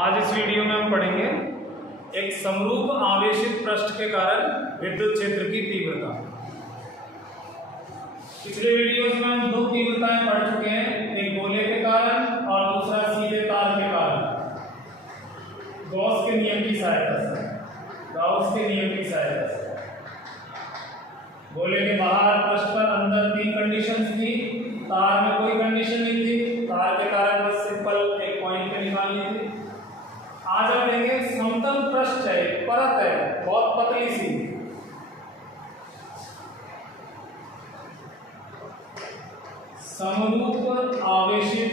आज इस वीडियो में हम पढ़ेंगे एक समरूप आवेशित पृष्ठ के कारण विद्युत क्षेत्र की तीव्रता। पिछले वीडियोस में हम दो तीव्रताएं पढ़ चुके हैं, एक गोले के कारण और दूसरा सीधे तार के कारण गॉस के नियम की सहायता से। गोले के बाहर पृष्ठ पर अंदर तीन कंडीशंस थी, तार में कोई कंडीशन नहीं थी, तार के कारण बस सिंपल एक पॉइंट पे निकालनी थी। आज हम देखेंगे समतल पृष्ठ है, परत है बहुत पतली सी, समरूप आवेशित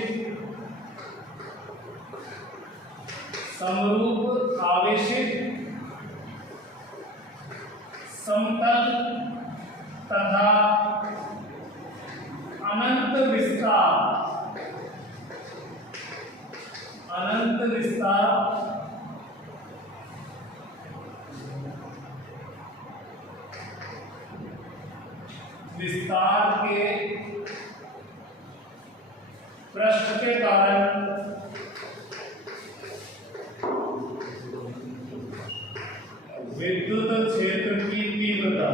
समतल तथा अनंत विस्तार के पृष्ठ के कारण विद्युत क्षेत्र की तीव्रता।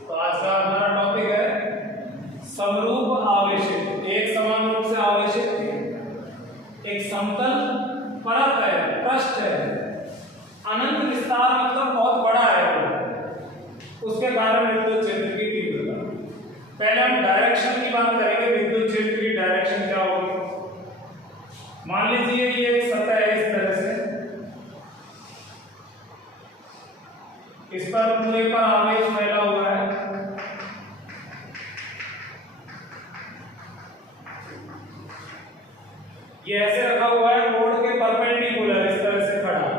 तो आज का हमारा टॉपिक है समरूप आवेशित, एक समान रूप से आवेशित एक समतल परत है, पृष्ठ है, अनंत विस्तार मतलब बहुत बड़ा है, उसके कारण विद्युत क्षेत्र की तीव्रता। पहले हम डायरेक्शन की बात करेंगे, विद्युत क्षेत्र की डायरेक्शन क्या होगी। मान लीजिए ये एक सतह है इस तरह से, इस पर पूरे पर आवेश फैला हुआ है, ये ऐसे रखा हुआ है बोर्ड के परपेंडिकुलर, इस तरह से खड़ा।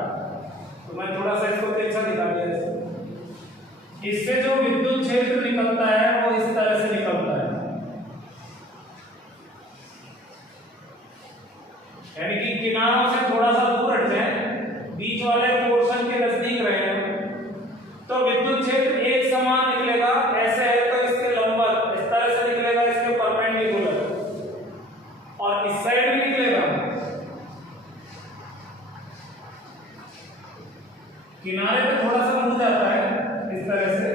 तो मैं थोड़ा सा इसको तेजा दिखा दिया ऐसे। इससे जो विद्युत क्षेत्र निकलता है वो इस तरह से निकलता है, यानी कि किनारों से थोड़ा सा दूर हट जाए, बीच वाले पोर्शन के नजदीक रहे, तो विद्युत क्षेत्र एक समान निकलेगा। ऐसे है तो इसके लंबवत इस तरह से निकलेगा, इसके परपेंडिकुलर, और इस साइड भी निकलेगा। किनारे पे थोड़ा सा मुड़ जाता है इस तरह से,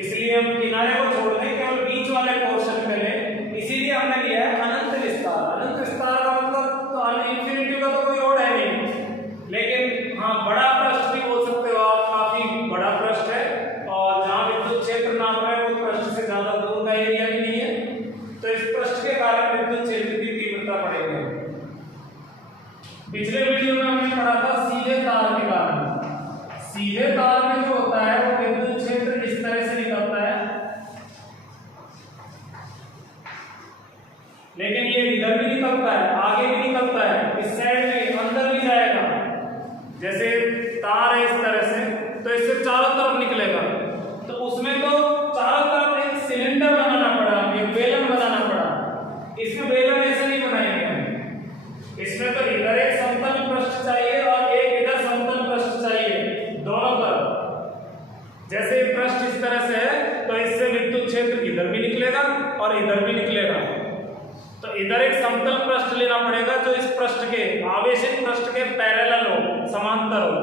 इसलिए हम किनारे को छोड़ दें, केवल बीच वाले पोर्शन पे लें। इसीलिए हमने लिया है अनंत विस्तार। अनंत विस्तार का मतलब तो इन्फिनिटी का तो कोई और है नहीं, लेकिन हाँ बड़ा पृष्ठ भी बोल सकते हो आप, काफी बड़ा पृष्ठ है, और जहाँ विद्युत क्षेत्र नाप रहे हैं वो पृष्ठ से ज्यादा दूर का एरिया भी नहीं है, तो इस पृष्ठ के कारण विद्युत क्षेत्र की तीव्रता पड़ेगी। पिछले वीडियो में हमने पढ़ा था सीधे तार के कारण। सीधे तार में जो होता है वो विद्युत क्षेत्र इस तरह से निकलता है, लेकिन ये इधर भी निकलता है, आगे भी निकलता है, इस साइड में अंदर भी जाएगा। जैसे तार है इस तरह से, तो इससे चारों तरफ निकलेगा, तो उसमें तो चारों तरफ एक सिलेंडर बनाना पड़ा, एक बेलन बनाना पड़ा। इसमें बेलन ऐसे नहीं बनाएंगे, इसमें तो इधर एक समतल पृष्ठ चाहिए और एक इधर समतल पृष्ठ चाहिए, दोनों तरफ। जैसे पृष्ठ इस तरह से है तो इससे विद्युत क्षेत्र इधर भी निकलेगा और इधर भी निकलेगा, तो इधर एक समतल पृष्ठ लेना पड़ेगा जो इस पृष्ठ के आवेशित पृष्ठ के पैरेलल हो, समांतर हो।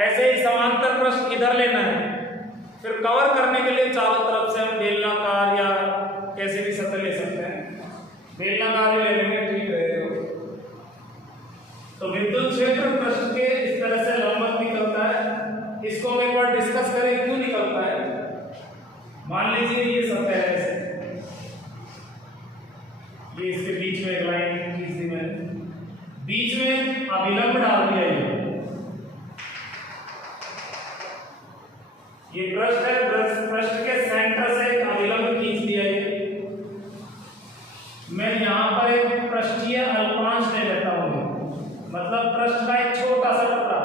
ऐसे ही समांतर पृष्ठ इधर लेना है। फिर कवर करने के लिए चारों तरफ से हम बेलनाकार या कैसे भी सतह ले सकते हैं, बेलनाकार ले लेंगे, ठीक रहेगा। तो विद्युत क्षेत्र पृष्ठ के इस तरह से लंबवत निकलता है। इसको हम एक बार डिस्कस करें क्यों निकलता है। मान लीजिए ये सतह है ऐसे, ये इसके बीच में एक लाइन खींच दी मैंने, बीच में अभिलंब डाल दिया। ये पृष्ठ है, पृष्ठ के सेंटर से एक अभिलंब खींच दिया। ये मैं यहां पर एक पृष्ठीय अल्पांश ले लेता हूं, मतलब पृष्ठ का एक छोटा सा टुकड़ा,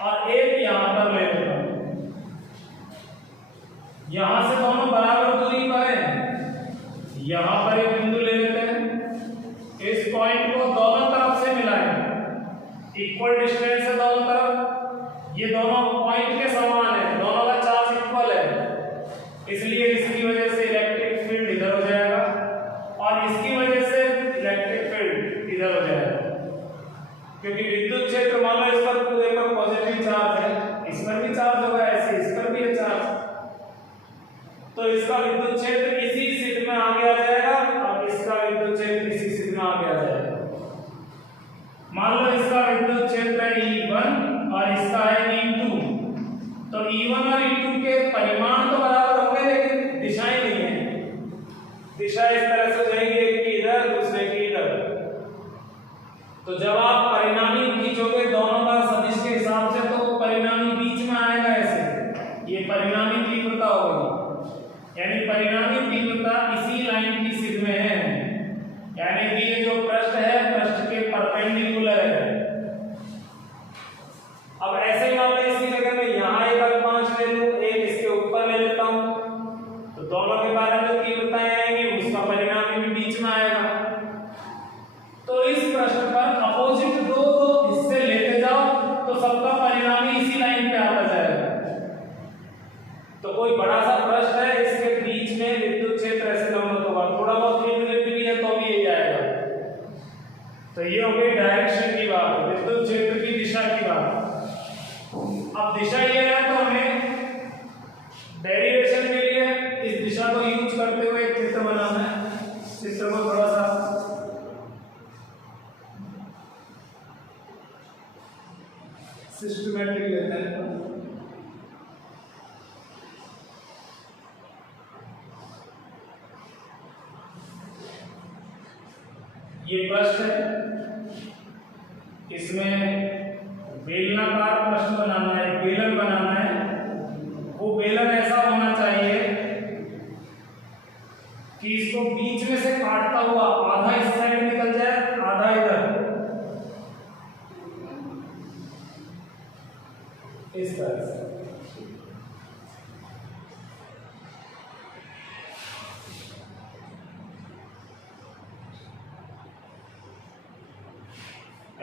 और एक यहां पर ले लेता हूं। यहां से दोनों बराबर दूरी पर है, यहां पर एक बिंदु ले लेते हैं, इस पॉइंट को दोनों तरफ से मिलाएं, इक्वल डिस्टेंस है दोनों तरफ, ये दोनों पॉइंट के समान है, दोनों का चार्ज इक्वल है। इसलिए इसकी वजह से इलेक्ट्रिक फील्ड इधर हो जाएगा और इसकी वजह से इलेक्ट्रिक फील्ड इधर हो जाएगा, क्योंकि विद्युत क्षेत्र मान लो इस पर पूरे पर पॉजिटिव चार्ज है, इस पर भी चार्ज होगा, ऐसे इस पर भी है चार्ज, तो इसका विद्युत क्षेत्र इसी स्थिति में आगे आ जाएगा और इसका विद्युत क्षेत्र इसी स्थिति में आगे आ जाएगा। मान लो इसका विद्युत क्षेत्र है E1 और इसका है E2, तो E1 और E2 के परिमाण तो बराबर होंगे लेकिन दिशाएं नहीं है, दिशा इस तरह से जाएगी, एक की इधर दूसरे की इधर। तो जब आप परिणामी खींचोगे दोनों का सदिश के हिसाब से तो परिणामी बीच में आएगा ऐसे, ये परिणामी तीव्रता होगी, यानी परिणामी तीव्रता इसी लाइन की स्थिति में है, यानी कि ये जो पृष्ठ है पृष्ठ के परपेंडिकुलर है। अब ऐसे मान लो इसी जगह में यहाँ एक अल्पांश ले लूं, एक इसके ऊपर ले लेता हूं, तो दोनों के बारे में जो तीव्रताएं आएंगी उसका परिणामी भी बीच में आएगा। तो इस प्रश्न पर अपोजिट दो हिस्से लेते जाओ तो सबका परिणामी इसी लाइन पे आता जाएगा। तो कोई बड़ा सा पृष्ठ है, इसके बीच में विद्युत क्षेत्र ऐसे दोनों होगा, थोड़ा बहुत इंडिविजुअल भी है तो भी यही आएगा। तो ये हो गई डायरेक्शन की बात, विद्युत क्षेत्र की दिशा की बात। अब दिशा ये है तो हमें डेरिवेशन के लिए इस दिशा को यूज करते हुए एक चित्र बनाना है। चित्र को थोड़ा सा सिस्टमैटिक लेते हैं। ये पृष्ठ है, इसमें बेलनाकार पृष्ठ बनाना है, बेलन बनाना है। वो बेलन ऐसा होना चाहिए कि इसको बीच में से काटता हुआ आधा इस साइड निकल जाए, आधा इधर, इस तरह से।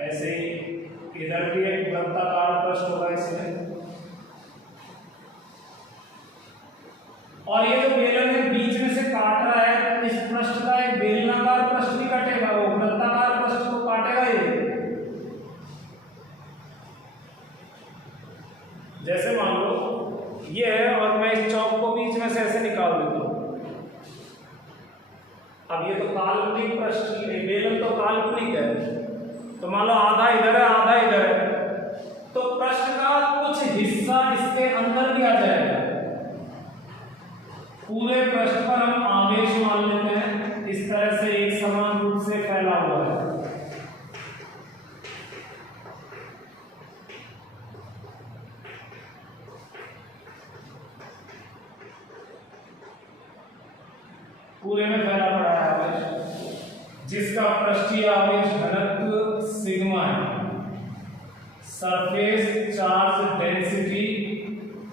ऐसे ही इधर भी एक वृत्ताकार पृष्ठ होगा इसमें, और ये जो बेलन है बीच में से काट रहा है, इस पृष्ठ का एक बेलनाकार पृष्ठ भी कटेगा, वो वृत्ताकार पृष्ठ को काटेगा ये। जैसे मान लो ये है और मैं इस चौक को बीच में से ऐसे निकाल देता हूं। अब ये तो काल्पनिक पृष्ठ, बेलन तो काल्पनिक है, तो मान लो आधा इधर है आधा इधर है, तो पृष्ठ का कुछ हिस्सा इसके अंदर भी आ जाएगा। पूरे पृष्ठ पर हम आवेश मान लेते हैं, इस तरह से एक समान रूप से फैला हुआ है। पूरे में फैला पड़ा है आवेश, जिसका पृष्ठीय आवेश घनत्व सिग्मा है। Surface charge density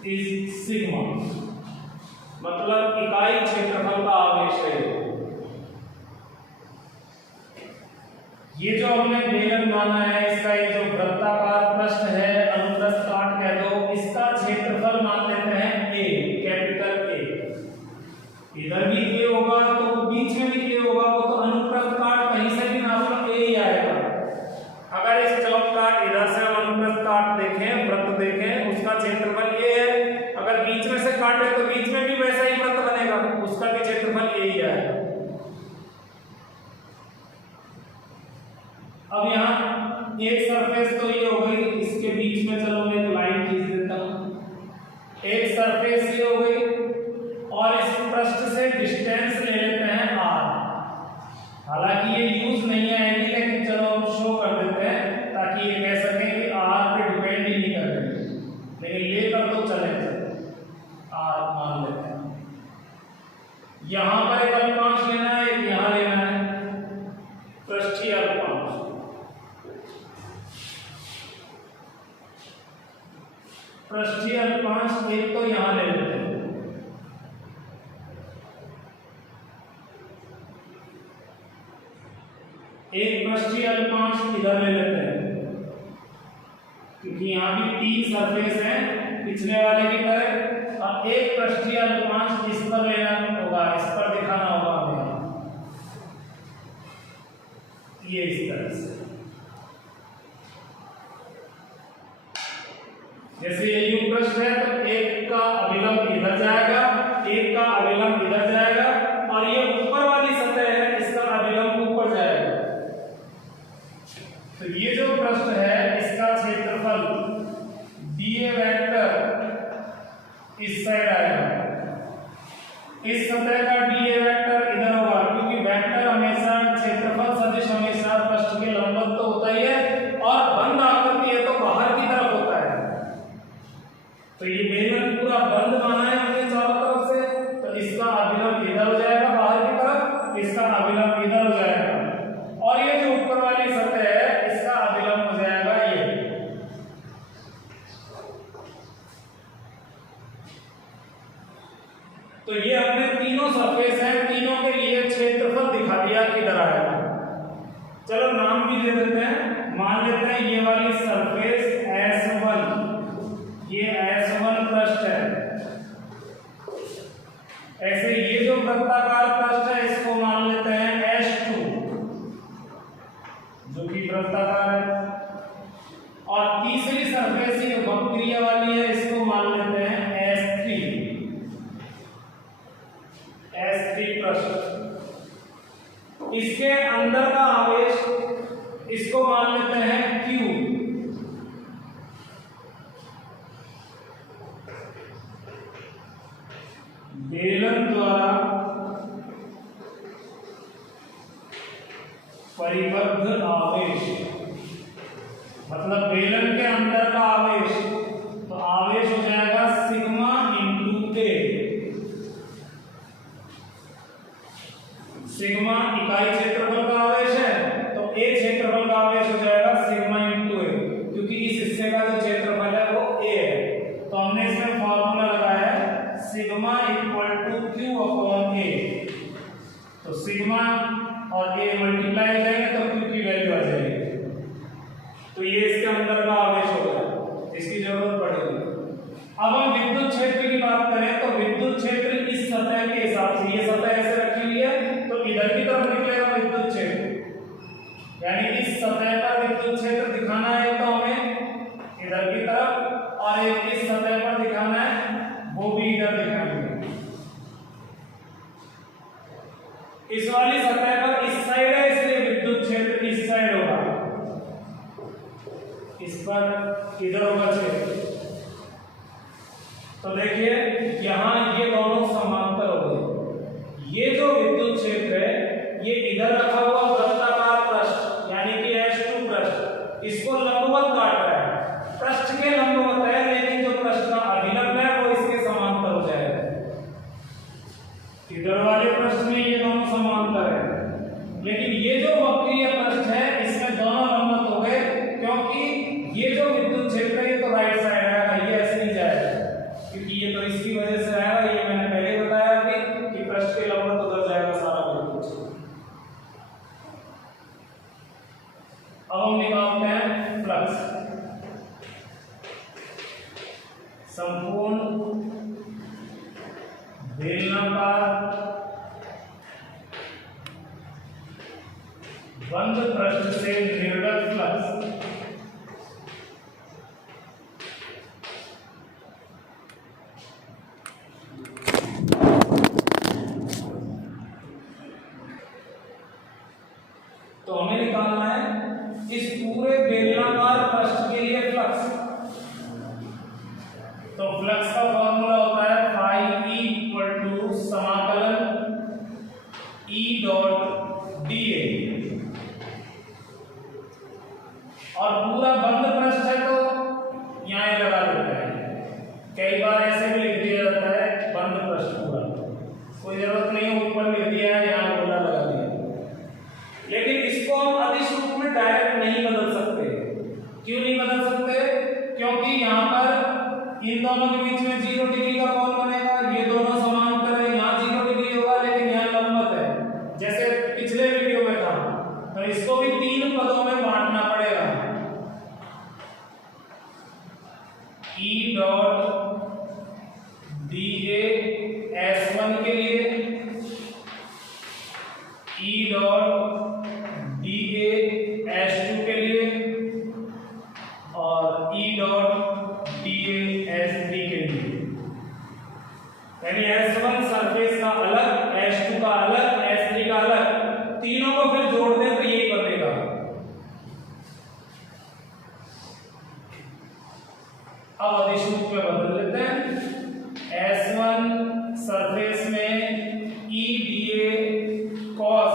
is sigma, मतलब इकाई क्षेत्रफल का आवेश है। ये जो हमने बेलन माना है, इसका ये जो वृत्ताकार पृष्ठ है, अनुप्रस्थ काट कह दो, इसका क्षेत्रफल मान लेते हैं ए, कैपिटल ए। इधर भी ए होगा तो बीच में भी ए होगा, वो तो अनुप्रस्थ काट कहीं से भी नाप लो ए ही आएगा। अगर इस चौक का इधर से हम अनुप्रस्थ काट देखें, वृत्त देखें, उसका क्षेत्रफल ए है। अगर बीच में से काटे तो बीच में भी वैसा ही वृत्त बनेगा, उसका भी क्षेत्रफल ए ही आएगा। अब यहाँ एक सरफेस तो ये हो गई, इसके बीच में चलो मैं एक लाइन खींच देता हूं। एक सरफेस ये हो गई और इस पृष्ठ से डिस्टेंस ले लेते हैं r। हालांकि ये यूज नहीं है लेकिन चलो हम शो कर देते हैं ताकि ये कह सकें कि r पे डिपेंड ही नहीं कर रहे, लेकिन ये कर तो चले r मान लेते हैं। यहां पर एक अल्पांश लेना है, एक यहां लेना है, पृष्ठीय अल्पांश। पृष्ठीय अल्पांश एक तो यहां ले लेते हैं, एक पृष्ठीय अल्पांश इधर ले लेते हैं, क्योंकि यहाँ भी तीन सरफेस हैं पिछले वाले की तरह, और एक पृष्ठीय अल्पांश इस जैसे ये यू पृष्ठ है तो एक का अभिलंब इधर जाएगा, एक का अभिलंब इधर जाएगा, और ये ऊपर वाली सतह है इसका अभिलंब ऊपर जाएगा। तो ये जो पृष्ठ है इसका क्षेत्रफल डीए वेक्टर इस साइड आएगा, इस सतह का डीए वेक्टर इधर होगा, क्योंकि वेक्टर हमेशा क्षेत्रफल सदिश हमेशा पृष्ठ के लंबवत तो होता ही है, और बंद आकृति है तो बाहर की तरफ होता है। तो ये बेलन पूरा बंद बना है हमने चारों तरफ से, तो इसका अभिलंब इधर हो जाएगा बाहर की तरफ, इसका अभिलंब इधर हो जाएगा, और ये जो ऊपर वाली सतह है इसका अभिलंब हो जाएगा ये। तो ये हमने तीनों सरफेस है, तीनों के लिए क्षेत्रफल दिखा दिया किधर आएगा। चलो नाम भी दे देते हैं, मान लेते हैं ये वाली सरफेस S1, ये S1 पृष्ठ है। ऐसे ये जो वृत्ताकार पृष्ठ है इसको मान लेते हैं S2, जो कि वृत्ताकार है, और तीसरी सरफेस ये वक्रीय वाली है इसको मान लेते हैं S3 पृष्ठ। इसके अंदर का आवेश इसको मान लेते हैं Q। बेलन द्वारा परिबद्ध आवेश, मतलब बेलन के अंदर का आवेश, तो आवेश हो जाएगा सिग्मा इंटू ए। सिग्मा इकाई क्षेत्रफल का आवेश है तो ए क्षेत्रफल का आवेश हो जाएगा सिग्मा इंटू ए, क्योंकि इस हिस्से का जो क्षेत्रफल है वो ए है। तो हमने इसमें फॉर्मूला लगाया है sigma equal to Q upon A. तो सिग्मा और ए मल्टीप्लाई हो जाएंगे तो क्यू की वैल्यू आ जाएगी। तो ये इसके अंदर का आवेश होगा, इसकी जरूरत पड़ेगी। अब हम विद्युत क्षेत्र की बात करें तो विद्युत क्षेत्र इस सतह के हिसाब से, ये सतह ऐसे रखी हुई है तो इधर की तरफ निकलेगा विद्युत क्षेत्र, यानी इस सतह का विद्युत क्षेत्र दिखाना है तो हमें इधर की तरफ, और एक इस सतह पर दिखाना है वो भी इधर दिखाएंगे। इस वाली सतह पर इस साइड है इसलिए विद्युत क्षेत्र इस साइड होगा, इस पर इधर होगा क्षेत्र। तो देखिए यहां ये दोनों समांतर हो गए। ये जो विद्युत क्षेत्र है ये इधर रखा हुआ वृत्ताकार पृष्ठ यानी कि S2 पृष्ठ इसको लंबवत काट रहा है, पृष्ठ के लंबवत है, लेकिन जो पृष्ठ का अभिलंब है वो इसके समांतर हो जाएगा। इधर वाले पृष्ठ में ये दोनों समांतर है, लेकिन ये जो वक्रीय पृष्ठ है इसमें दोनों लंबवत हो गए, क्योंकि ये जो विद्युत क्षेत्र है ये तो राइट साइड आएगा, ये ऐसे नहीं जाएगा, क्योंकि ये तो इसकी वजह से आएगा। ये मैंने पहले बताया अभी कि पृष्ठ के लंबवत उधर जाएगा सारा विद्युत क्षेत्र। अब हम निकालते हैं फ्लक्स। संपूर्ण बेलनाकार बंद पृष्ठ से निर्गत फ्लक्स तो हमें निकालना है इस पूरे बेलनाकार पृष्ठ के लिए फ्लक्स। तो फ्लक्स का फॉर्मूला होता है phi e इक्वल टू समाकलन E डॉट dA, और पूरा बंद पृष्ठ है तो यहां लगा देते हैं। कई बार ऐसे भी लिख दिया जाता है बंद पृष्ठ पूरा, कोई जरूरत नहीं है ऊपर लिख दिया है यहां गोला लगा दिया। लेकिन इसको हम अदिश रूप में डायरेक्ट नहीं बदल सकते। क्यों नहीं बदल सकते? क्योंकि यहाँ पर इन दोनों के बीच में 0 डिग्री का कोण बनेगा, ये दोनों समांतर है, यहाँ 0 डिग्री होगा लेकिन यहाँ लंबवत है, जैसे पिछले वीडियो में था। तो इसको भी 3 पदों में बांटना पड़ेगा। E डॉट dA S1 के लिए, E डॉट dA S2 के लिए, और E dot dA S1 surface का अलग, S2 का अलग, S3 का अलग, तीनों को फिर जोड़ दें तो यही बनेगा। अब अदिश रूप में बदल लेते हैं। S1 सरफेस में E dA cos,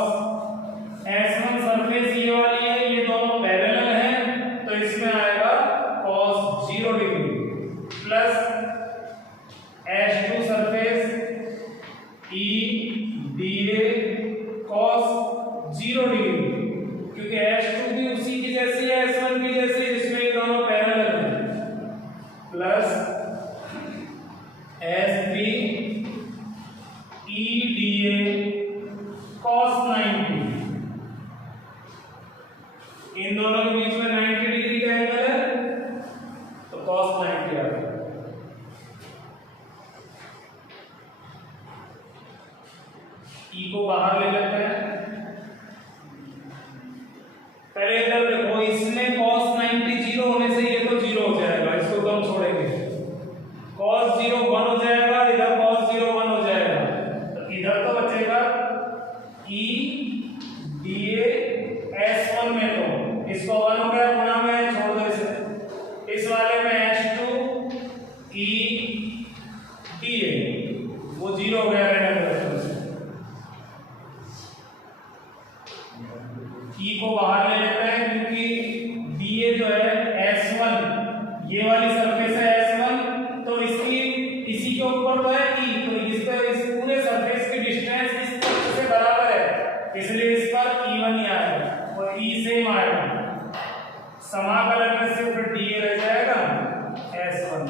S1 surface ये वाली है, ये दोनों पैरेलल हैं, तो इसमें आएगा cos 0 degree plus S2 surface E dA cos 0 degree, क्योंकि S2 भी उसी की जैसी है, S1 की जैसी है, जिसमें ये दोनों पैरेलल हैं, plus S3 E dA cos 90, इन दोनों के बीच में 90 डिग्री का एंगल है, तो cos 90 आ गया। E को बाहर ले लेते हैं। पहले इधर देखो, इसमें cos 90 0 होने से ये तो 0 हो जाएगा, इसको तो हम छोड़ेंगे। cos 0 1 हो जाएगा, इधर cos 0 1 हो जाएगा, तो इधर तो बचेगा E dA S1 में, तो इसको 1 हो गया, गुणा में छोड़ दो इसे, इस वाले में S2 E dA वो 0 हो गया रेंडम से। E को बाहर ले लेते हैं, क्योंकि dA जो है S1 ये वाली सरफेस है S1, तो इसकी इसी के ऊपर तो है E, तो इस पूरे सरफेस की डिस्टेंस इस पक्ष से बराबर है, इसलिए इस पर E1 ही आएगा और E सेम आएगा। समाकलन में सिर्फ dA रह जाएगा S1,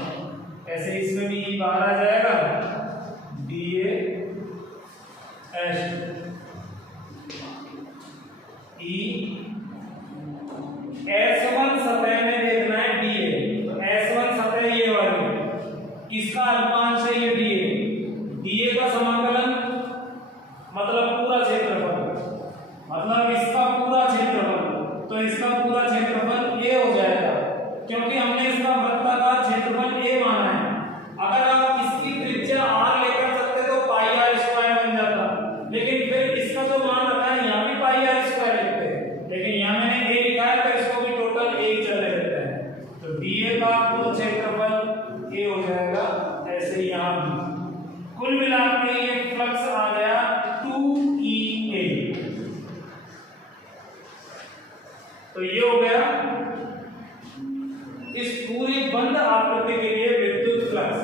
ऐसे इसमें भी E बाहर आ जाएगा, dA S2 E S1 सतह में देखना है dA, तो S1 सतह ये वाली, किसका अल्पांश है ये dA का समाकलन मतलब पूरा क्षेत्रफल, मतलब इसका पूरा क्षेत्रफल, तो इसका पूरा क्षेत्रफल A हो जाएगा, क्योंकि हमने इसका वृत्ताकार क्षेत्रफल A माना है। अगर आप इसकी त्रिज्या R लेकर चलते तो पाई R स्क्वायर बन जाता, लेकिन फिर इसका जो मान रखा है यहाँ भी पाई R स्क्वायर लिखते हैं, लेकिन यहाँ मैंने A लिखा है तो इसको भी टोटल A चले लेते हैं, तो dA का कुल क्षेत्रफल A हो जाएगा। ऐसे ही यहाँ भी कुल मिलाकर ये फ्लक्स आ गया 2EA, तो ये हो गया इस पूरी बंद आकृति के लिए विद्युत फ्लक्स।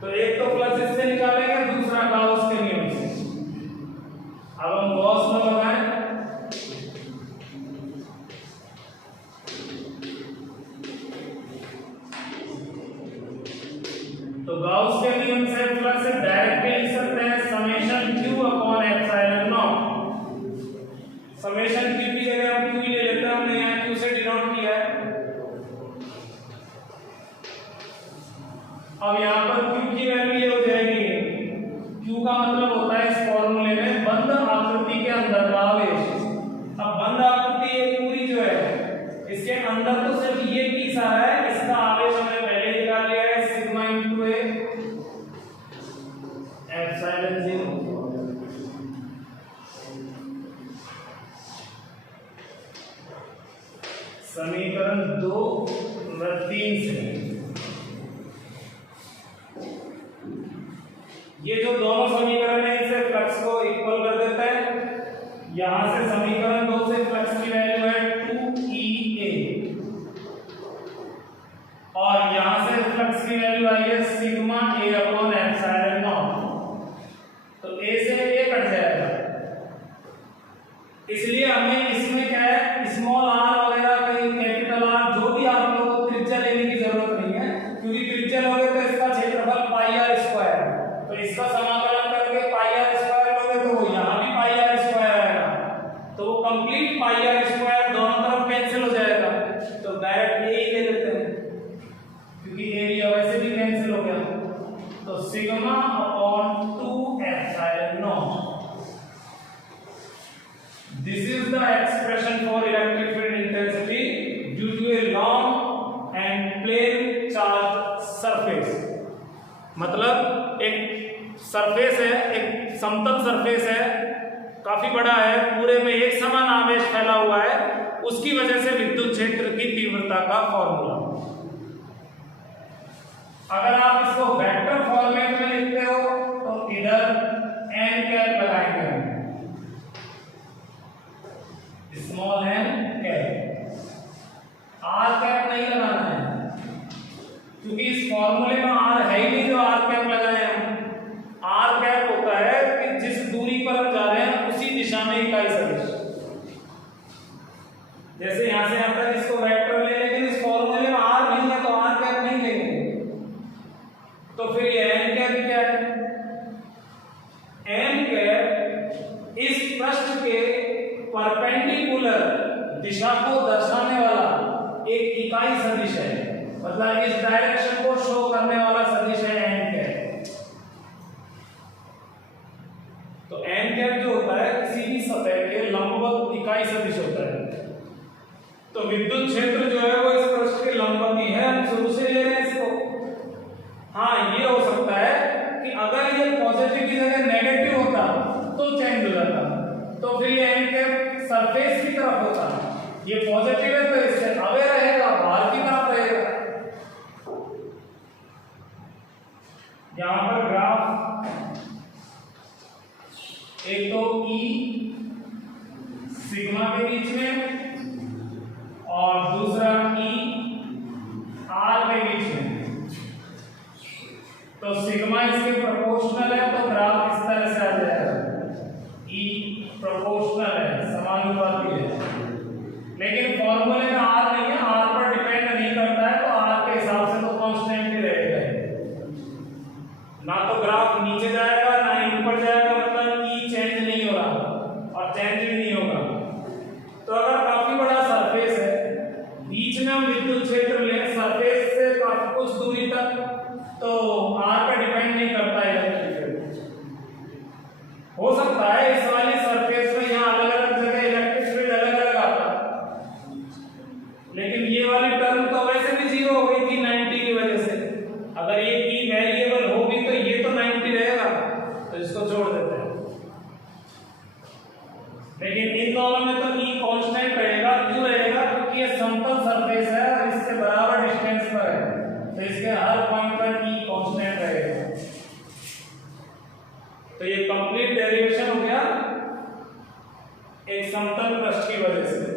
तो एक तो फ्लक्स इससे निकालेंगे, दूसरा गाउस के नियम से। अब हम गॉस में लगाएं, तो गाउस के नियम से फ्लक्स डायरेक्ट लिख सकते हैं summation Q upon epsilon not. Summation Q की जगह हम Q ले लेते हैं, हमने यहाँ Q से डिनोट किया है। अब यहाँ पर Q की वैल्यू ये हो जाएगी, Q का मतलब होता है इस फॉर्मूले में बंद आकृति के अंदर का आवेश। अब बंद आकृति ये पूरी जो है, इसके अंदर तो सिर्फ ये पीस आ रहा है, इसका आवेश हमने पहले निकाल लिया है, सिग्मा इंटू ए एप्सिलॉन 0। समीकरण 2 और 3 से ये जो दोनों समीकरण है इसे फ्लक्स को इक्वल कर देता है। यहां से समीकरण 2 से फ्लक्स की वैल्यू है 2EA और यहां से फ्लक्स की वैल्यू आई है sigma A upon epsilon not, तो A से A कट जाएगा, इसलिए हमें इसमें क्या है स्मॉल r वगैरह कहीं कैपिटल R जो भी आप लोगों को त्रिज्या लेने की जरूरत नहीं है, क्योंकि त्रिज्या लोगे तो इसका क्षेत्रफल पाई R स्क्वायर, तो इसका समाकलन करके पाई R स्क्वायर लोगे तो वो यहाँ भी पाई R स्क्वायर आएगा, तो वो कंप्लीट पाई R स्क्वायर दोनों तरफ कैंसिल हो जाएगा, तो डायरेक्ट A ही ले लेते हैं क्योंकि एरिया वैसे भी कैंसिल हो गया, तो sigma upon 2 epsilon not. This is the expression for electric field intensity due to a long and plane charged surface। मतलब एक सरफेस है, एक समतल सरफेस है, काफी बड़ा है, पूरे में एक समान आवेश फैला हुआ है, उसकी वजह से विद्युत क्षेत्र की तीव्रता का फॉर्मूला। अगर आप इसको वेक्टर फॉर्मेट में लिखते हो तो इधर n कैप लगाएंगे, small n cap, r cap नहीं लगाना है क्योंकि इस फॉर्मूले में r है ही नहीं जो r कैप लगाए हम। r कैप होता है कि जिस दूरी पर हम जा रहे हैं उसी दिशा में इकाई सदिश। जैसे यहां से यहां तक इसको वेक्टर ले, लेकिन इस फॉर्मूले में r नहीं है तो r कैप नहीं लेंगे। तो फिर ये n कैप क्या है? n कैप इस पृष्ठ के परपेंडिकुलर दिशा को दर्शाने वाला एक इकाई सदिश है, मतलब इस डायरेक्शन को शो करने वाला सदिश है n कैप। तो n कैप जो होता है किसी भी सतह के लंबवत इकाई सदिश होता है। तो विद्युत क्षेत्र जो है वो इस पृष्ठ के लंबवत ही है, हम शुरू से ले रहे हैं इसको। हाँ, ये हो सकता है कि अगर ये पॉजिटिव की जगह नेगेटिव होता तो चेंज हो जाता, तो फिर ये n कैप सरफेस की तरफ होता। ये पॉजिटिव है तो इससे अवे रहेगा, बाहर की तरफ रहेगा। यहां पर ग्राफ एक तो E सिग्मा के बीच में और दूसरा E R के बीच में। तो सिग्मा इसके प्रोपोर्शनल है तो ग्राफ इस तरह से आ जाएगा, E प्रोपोर्शनल है, समानुपाती है। लेकिन फॉर्मूले में R नहीं है, R पर डिपेंड नहीं करता है, तो R के हिसाब से तो कांस्टेंट ही रहेगा। ना तो ग्राफ नीचे जाएगा ना ही ऊपर जाएगा, मतलब E चेंज नहीं हो रहा और चेंज भी नहीं होगा। तो अगर काफी बड़ा सरफेस है, बीच में हम विद्युत क्षेत्र लें सरफेस से काफी कुछ दूरी तक, तो R पर डिपेंड नहीं करता है इलेक्ट्रिक फील्ड। हो सकता है इस वाली सरफेस में यहाँ अलग अलग जगह इलेक्ट्रिक फील्ड अलग अलग आता, लेकिन ये वाली टर्म तो वैसे भी 0 हो गई थी 90 की वजह से। अगर ये E वेरिएबल होगी तो ये तो 90 रहेगा, तो इसको जोड़ देते हैं। लेकिन इन दोनों में तो E कांस्टेंट रहेगा। क्यों रहेगा? क्योंकि ये समतल सरफेस है और इससे बराबर डिस्टेंस पर है, तो इसके हर पॉइंट पर E कांस्टेंट रहेगा। तो ये कंप्लीट डेरिवेशन हो गया एक समतल पृष्ठ की वजह से।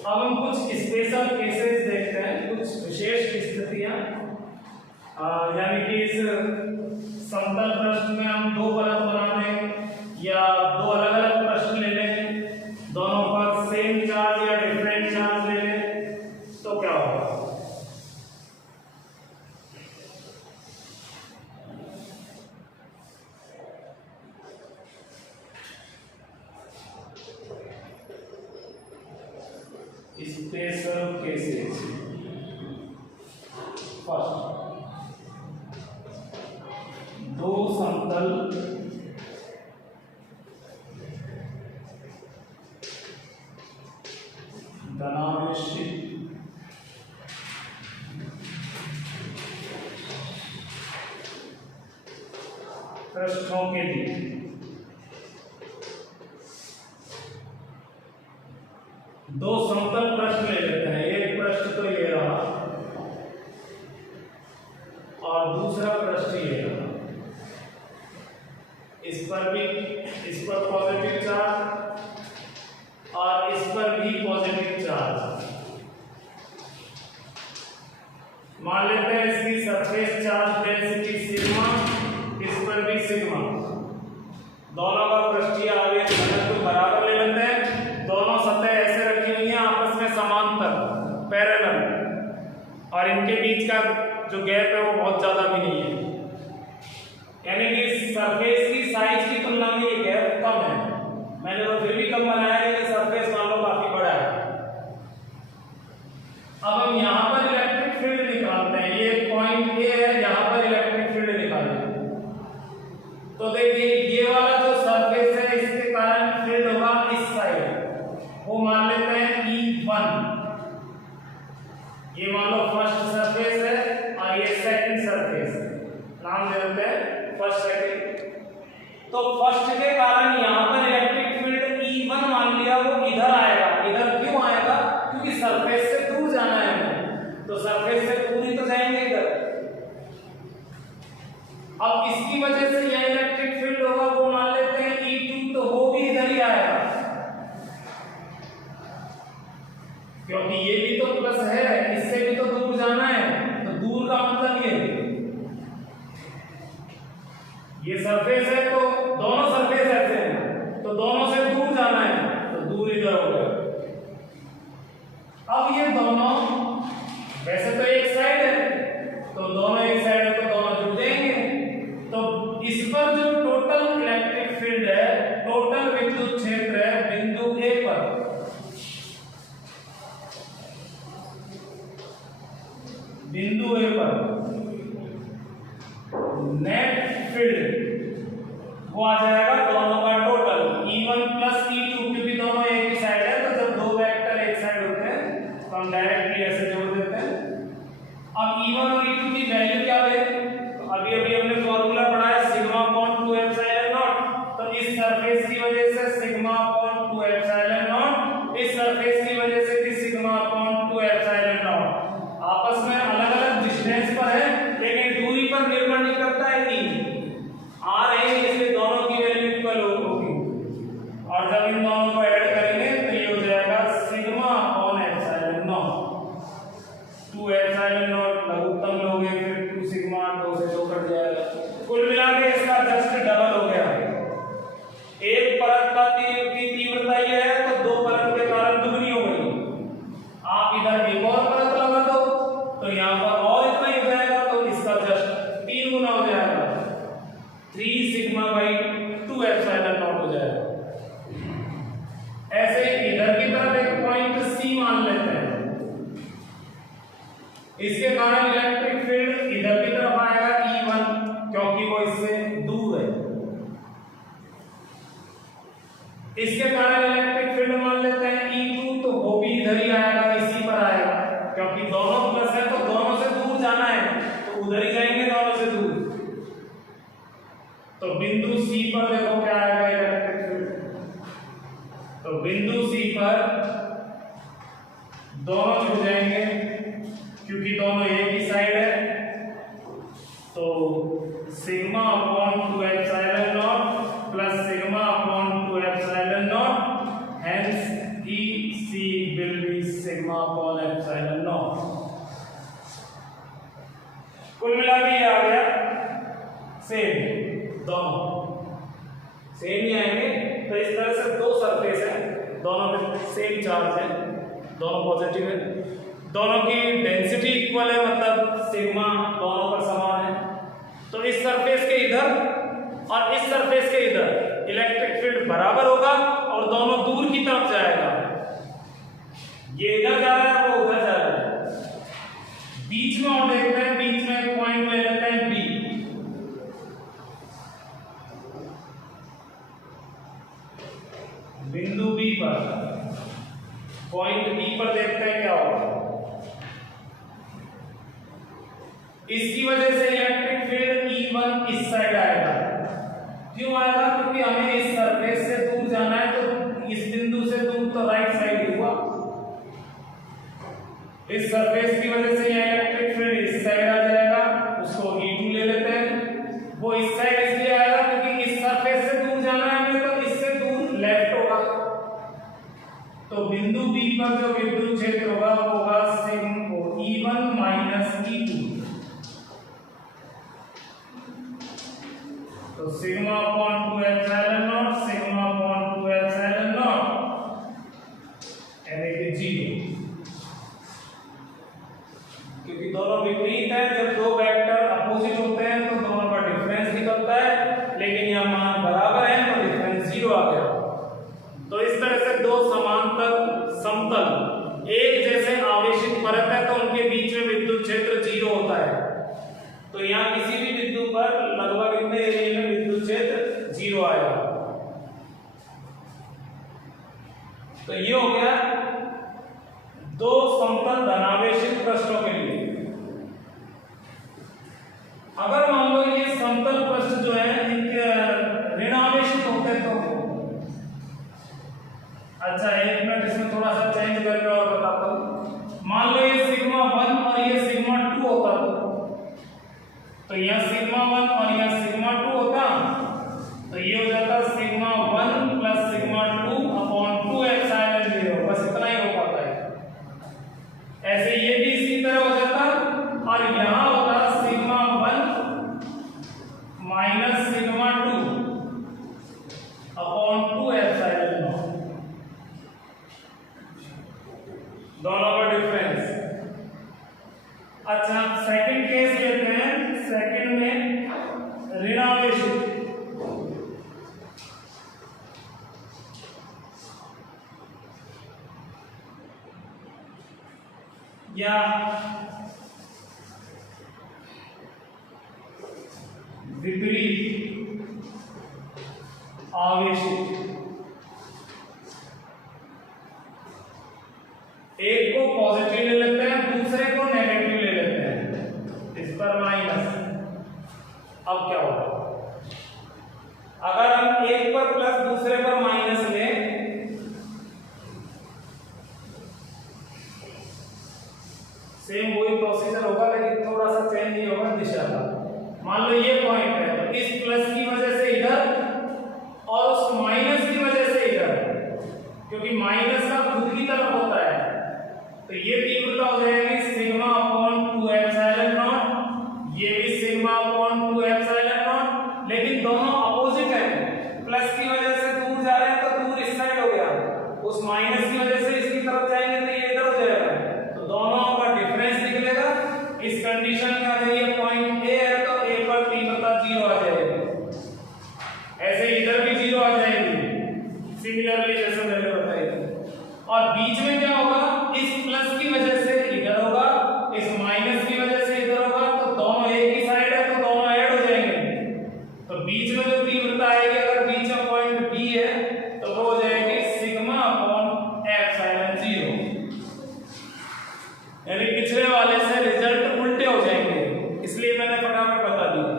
अब हम कुछ स्पेशल केसेस देखते हैं, कुछ विशेष स्थितियां, यानी कि इस समतल पृष्ठ में हम दो परत बना लें या दो अलग अलग पृष्ठ ले लें, दोनों पर सेम चार्ज या डिफरेंट चार्ज ले लें, तो क्या होगा? Special cases. फर्स्ट, दो समतल धनावेशित पृष्ठों के लिए दो समतल पृष्ठ ले लेते हैं। एक पृष्ठ तो ये रहा और दूसरा पृष्ठ ये रहा। इस पर पॉजिटिव चार्ज और इस पर भी पॉजिटिव चार्ज। मान लेते हैं इसकी सरफेस चार्ज डेंसिटी सिग्मा, इस पर भी सिग्मा। दोनों का पृष्ठीय आवेश घनत्व बराबर ले लेते हैं। दोनों सतह ऐसे रखी हुई हैं आपस में समांतर, पैरेलल, और इनके बीच का जो गैप है वो बहुत ज्यादा भी नहीं है, यानी कि सरफेस की साइज की तुलना में ये गैप कम है। मैंने तो फिर भी कम बनाया, लेकिन सरफेस मान लो काफी बड़ा है। अब हम यहाँ पर इलेक्ट्रिक फील्ड निकालते हैं। ये पॉइंट ए है, यहाँ पर इलेक्ट्रिक फील्ड निकालें। तो देखिए ये वाला जो सरफेस है इसके कारण फील्ड होगा इस वजह से यह इलेक्ट्रिक फील्ड होगा वो मान लेते हैं E2, तो वो भी इधर ही आएगा क्योंकि ये भी तो प्लस है, इससे भी तो दूर जाना है, तो दूर का मतलब ये सरफेस है, तो दोनों सरफेस ऐसे हैं, तो दोनों से दूर जाना है, तो दूर इधर हो गया। अब ये दोनों वैसे तो एक साइड है, तो दोनों एक साइड है, तो दोनों जुड़ जाएंगे। तो इस पर जो टोटल इलेक्ट्रिक फील्ड है, टोटल विद्युत क्षेत्र है बिंदु ए पर, बिंदु ए पर नेट फील्ड वो आ जाएगा दोनों का टोटल E1 प्लस E2, क्योंकि दोनों एक ही साइड है, तो जब दो वेक्टर एक साइड होते हैं तो हम डायरेक्टली ऐसे जोड़ देते हैं। अब E1 और E2 की वैल्यू क्या है, तो अभी हमने फॉर्मूला पढ़ा है सिग्मा अपॉन 2 एप्सिलॉन नॉट, तो इस सरफेस की वजह से सिग्मा अपॉन 2 एप्सिलॉन नॉट, इस सरफेस की वजह से भी सिग्मा अपॉन 2 एप्सिलॉन नॉट, आपस में अलग-अलग डिस्टेंस पर है लेकिन दूरी पर निर्भर नहीं करता है कि आ रहे हैं, इसलिए दोनों की वैल्यू इक्वल होगी, और जब इन दोनों को ऐड करेंगे तो ये हो जाएगा sigma upon epsilon naught, 2 epsilon naught लघुत्तम लोगे फिर 2 सिग्मा, 2 से 2 कट जाएगा, कुल मिला के इसका जस्ट डबल हो गया। एक परत का की तीव्रता ये है तो दो परत के कारण दुगनी हो गई, आप इधर एक और परत लगा दो तो यहाँ पर और इतना ही हो जाएगा, तो इसका जस्ट 3 गुना हो जाएगा, 3 सिग्मा बाई 2 एप्सिलॉन नॉट हो जाएगा। ऐसे इधर की तरफ एक पॉइंट C मान लेते हैं, इसके कारण इलेक्ट्रिक फील्ड इधर की तरफ आएगा E1, क्योंकि वो इससे दूर है, इसके कारण इलेक्ट्रिक फील्ड मान लेते हैं E2, तो वो भी इधर ही आएगा, इसी पर आएगा, क्योंकि दोनों प्लस है तो दोनों से दूर जाना है, तो उधर ही जाएंगे दोनों से दूर। तो बिंदु C पर देखो क्या आएगा इलेक्ट्रिक फील्ड, तो बिंदु C पर दोनों जुड़ जाएंगे क्योंकि दोनों एक ही साइड है, तो sigma upon 2 epsilon not plus sigma upon 2 epsilon not, hence EC will be sigma upon epsilon naught। कुल मिला के ये आ गया सेम, दोनों सेम ही आएंगे, तो इस तरह से दो सरफेस है, दोनों में सेम चार्ज है, दोनों पॉजिटिव है, दोनों की डेंसिटी इक्वल है, मतलब सिग्मा दोनों पर समान है, तो इस सरफेस के इधर और इस सरफेस के इधर इलेक्ट्रिक फील्ड बराबर होगा और दोनों दूर की तरफ जाएगा, ये इधर जा रहा है वो उधर जा रहा है, बीच में और देखते हैं, बीच में एक पॉइंट ले लेते हैं B, बिंदु B पर, पॉइंट B पर देखते हैं क्या होगा। इसकी वजह से इलेक्ट्रिक फील्ड E1 इस साइड आएगा, क्यों आएगा, क्योंकि हमें इस सरफेस से दूर जाना है, तो इस बिंदु से दूर तो राइट साइड हुआ, इस सरफेस की वजह से यह इलेक्ट्रिक फील्ड इस साइड आ जाएगा, उसको E2 ले लेते हैं, वो इस साइड इसलिए आएगा क्योंकि इस सरफेस से दूर जाना है हमें, तो इससे दूर लेफ्ट होगा, तो बिंदु B पर जो विद्युत क्षेत्र होगा वो होगा E1 माइनस E2, तो sigma upon 2 epsilon not, sigma upon 2 epsilon not, यानी कि 0, क्योंकि दोनों विपरीत है, जब दो वेक्टर अपोजिट होते हैं तो दोनों का डिफरेंस निकलता है, लेकिन यहाँ मान बराबर है तो डिफरेंस 0 आ गया। तो इस तरह से दो समांतर समतल एक जैसे आवेशित परत है तो उनके बीच में विद्युत क्षेत्र 0 होता है, तो यहाँ किसी भी बिंदु पर लगभग इतने एरिया में विद्युत क्षेत्र 0 आएगा। तो ये हो गया दो समतल धनावेशित पृष्ठों के लिए। अगर मान लो ये समतल पृष्ठ जो है इनके ऋणावेशित होते तो, अच्छा एक मिनट इसमें थोड़ा सा चेंज करके और बताता हूं। मान लो ये सिग्मा 1 और ये सिग्मा 2 होता तो यहाँ सिग्मा 1 और यहाँ सिग्मा 2 होता, तो ये हो जाता sigma 1 plus sigma 2 upon 2 epsilon 0। बस इतना ही हो पाता है। ऐसे ये भी इसी तरह हो जाता और यहाँ होता sigma 1 minus sigma 2 upon 2 epsilon 0, दोनों का डिफरेंस। अच्छा सेकंड केस लेते हैं। सेकंड में ऋणावेशित, या विपरीत आवेशित। एक को पॉजिटिव ले लेते हैं, दूसरे को नेगेटिव ले लेते हैं, इस पर माइनस। अब क्या होगा अगर हम एक पर प्लस दूसरे पर माइनस लें, सेम वही प्रोसीजर होगा लेकिन थोड़ा सा चेंज ही होगा दिशा का। मान लो ये पॉइंट है, तो इस प्लस की वजह से इधर और उस माइनस की वजह से इधर, क्योंकि माइनस का खुद की तरफ होता है, तो ये तीव्रता हो जाएगी सिग्मा अपॉन 2 एप्सिलॉन नॉट, ये भी सिग्मा अपॉन 2 एप्सिलॉन नॉट, लेकिन दोनों अपोजिट है। प्लस की वजह से दूर जा रहे हैं तो दूर इस साइड हो गया, उस माइनस की वजह से इसकी तरफ जाएंगे तो ये इधर हो जाएगा, तो दोनों का डिफरेंस निकलेगा। इस कंडीशन में अगर ये पॉइंट ए है तो ए पर तीव्रता 0 आ जाएगी, ऐसे इधर भी 0 आ जाएगी सिमिलरली जैसे मैंने बताया। और बीच में क्या होगा, इस प्लस की वजह से इधर होगा, इस माइनस की वजह से इधर होगा, तो दोनों एक ही साइड है तो दोनों ऐड हो जाएंगे। तो बीच में जो तीव्रता आएगी, अगर बीच में पॉइंट बी है तो वो हो जाएगी सिग्मा अपॉन एप्सिलॉन 0। यानी पिछले वाले से रिजल्ट उल्टे हो जाएंगे, इसलिए मैंने फटाफट बता दिया।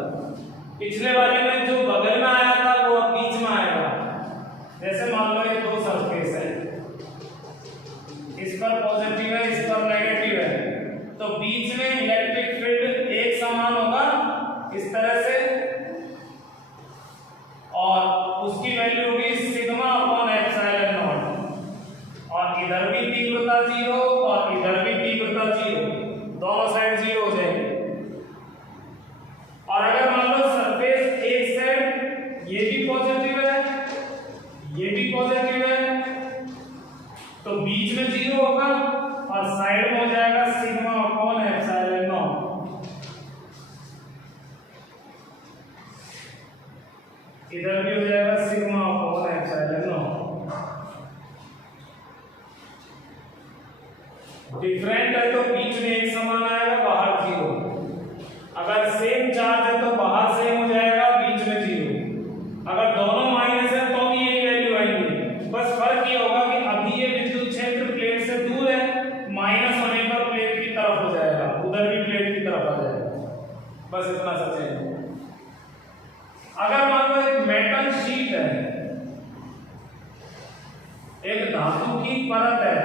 पिछले वाले में जो बगल में आया था वो अब बीच में आएगा। जैसे मान लो ये दो सरफेस है, इस पर पॉजिटिव है, इस पर नेगेटिव है, तो बीच में इलेक्ट्रिक फील्ड एक समान होगा इस तरह से, और उसकी वैल्यू होगी सिग्मा अपॉन एप्सिलॉन नॉट। और इधर भी तीव्रता 0 और इधर भी तीव्रता 0, दोनों साइड 0 हो जाएंगे। और अगर मान लो सरफेस एक साइड ये भी पॉजिटिव है, ये भी पॉजिटिव है, तो बीच में 0 होगा और साइड में हो जाएगा सिग्मा अपॉन एप्सिलॉन नॉट। इधर भी हो जाएगा sigma upon epsilon not. Different है तो बीच में एक समान आएगा, बाहर 0। अगर सेम चार्ज है तो बाहर सेम हो जाएगा, बीच में 0। अगर दोनों माइनस है तो भी यही वैल्यू आएगी, बस फर्क ये होगा कि अभी ये विद्युत क्षेत्र प्लेट से दूर है, माइनस होने पर प्लेट की तरफ हो जाएगा, उधर भी प्लेट की तरफ आ जाएगा, बस इतना सा चेंज। अगर मान लो एक मेटल शीट है, एक धातु की परत है,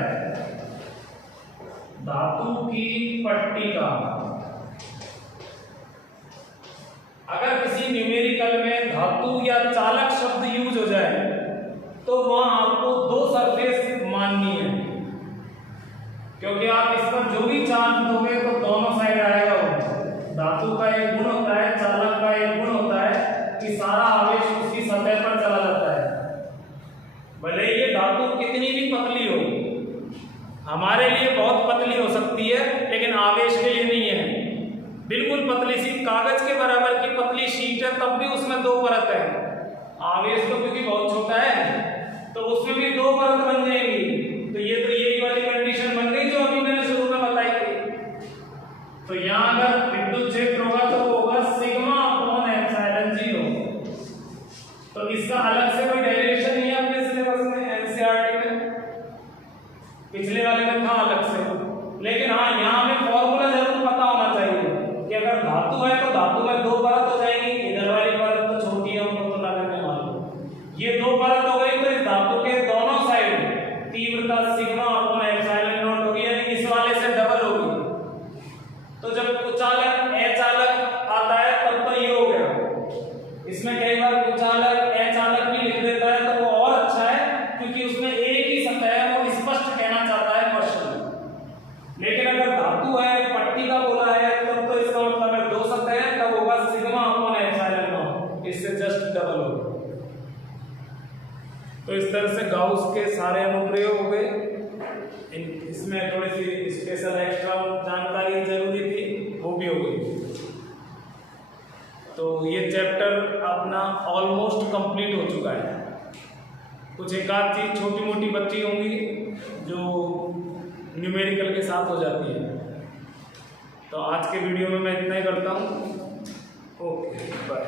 धातु की पट्टिका, अगर किसी न्यूमेरिकल में धातु या चालक शब्द यूज हो जाए तो वहां आपको दो सरफेस माननी है, क्योंकि आप इस पर जो भी चार्ज दोगे तो दोनों साइड आएगा। वो धातु का एक गुण होता है, चालक का एक गुण होता है कि सारा आवेश उसकी सतह पर चला जाता है। भले ये धातु कितनी भी पतली हो, हमारे लिए बहुत पतली हो सकती है लेकिन आवेश के लिए नहीं है। बिल्कुल पतली सी कागज के बराबर की पतली शीट है, तब भी उसमें दो परत है। आवेश तो क्योंकि बहुत छोटा है तो उसमें भी दो परत बन जाएंगी। तो ये तो यही वाली कंडीशन बन गई जो अभी मैंने शुरू में बताई थी। तो यहाँ अगर विद्युत क्षेत्र होगा तो वो होगा सिग्मा अपॉन एप्सिलॉन 0। तो इसका अलग से कोई डेरिवेशन नहीं है अपने सिलेबस में, एनसीईआरटी में। पिछले वाले में था अलग से, लेकिन हाँ यहाँ हमें फॉर्मूला जरूर पता होना चाहिए कि अगर धातु है तो धातु में दो परत हो जाएंगी। इधर वाली परत तो छोटी है, हमको तो ना करने वाले, ये दो परत हो गई तो इस धातु के दोनों साइड तीव्रता सिग्मा अपॉन एप्सिलॉन नॉट होगी, यानी इस वाले से डबल होगी। तो जब चालक अचालक आता है एक ही सतह है वो स्पष्ट कहना चाहता है क्वेश्चन। लेकिन अगर धातु है, पट्टी का बोला है, तब तो इसका मतलब है 2 सतह है, तब होगा सिग्मा अपॉन एप्सिलॉन नॉट, इससे जस्ट डबल होगा। तो इस तरह से गाउस के सारे अनुप्रयोग हो गए। इसमें थोड़ी सी स्पेशल एक्स्ट्रा जानकारी जरूरी थी, वो भी हो गई। तो ये चैप्टर अपना ऑलमोस्ट कंप्लीट हो चुका है। कुछ एक आध चीज छोटी मोटी बच्ची होंगी जो न्यूमेरिकल के साथ हो जाती है। तो आज के वीडियो में मैं इतना ही करता हूँ। Okay bye.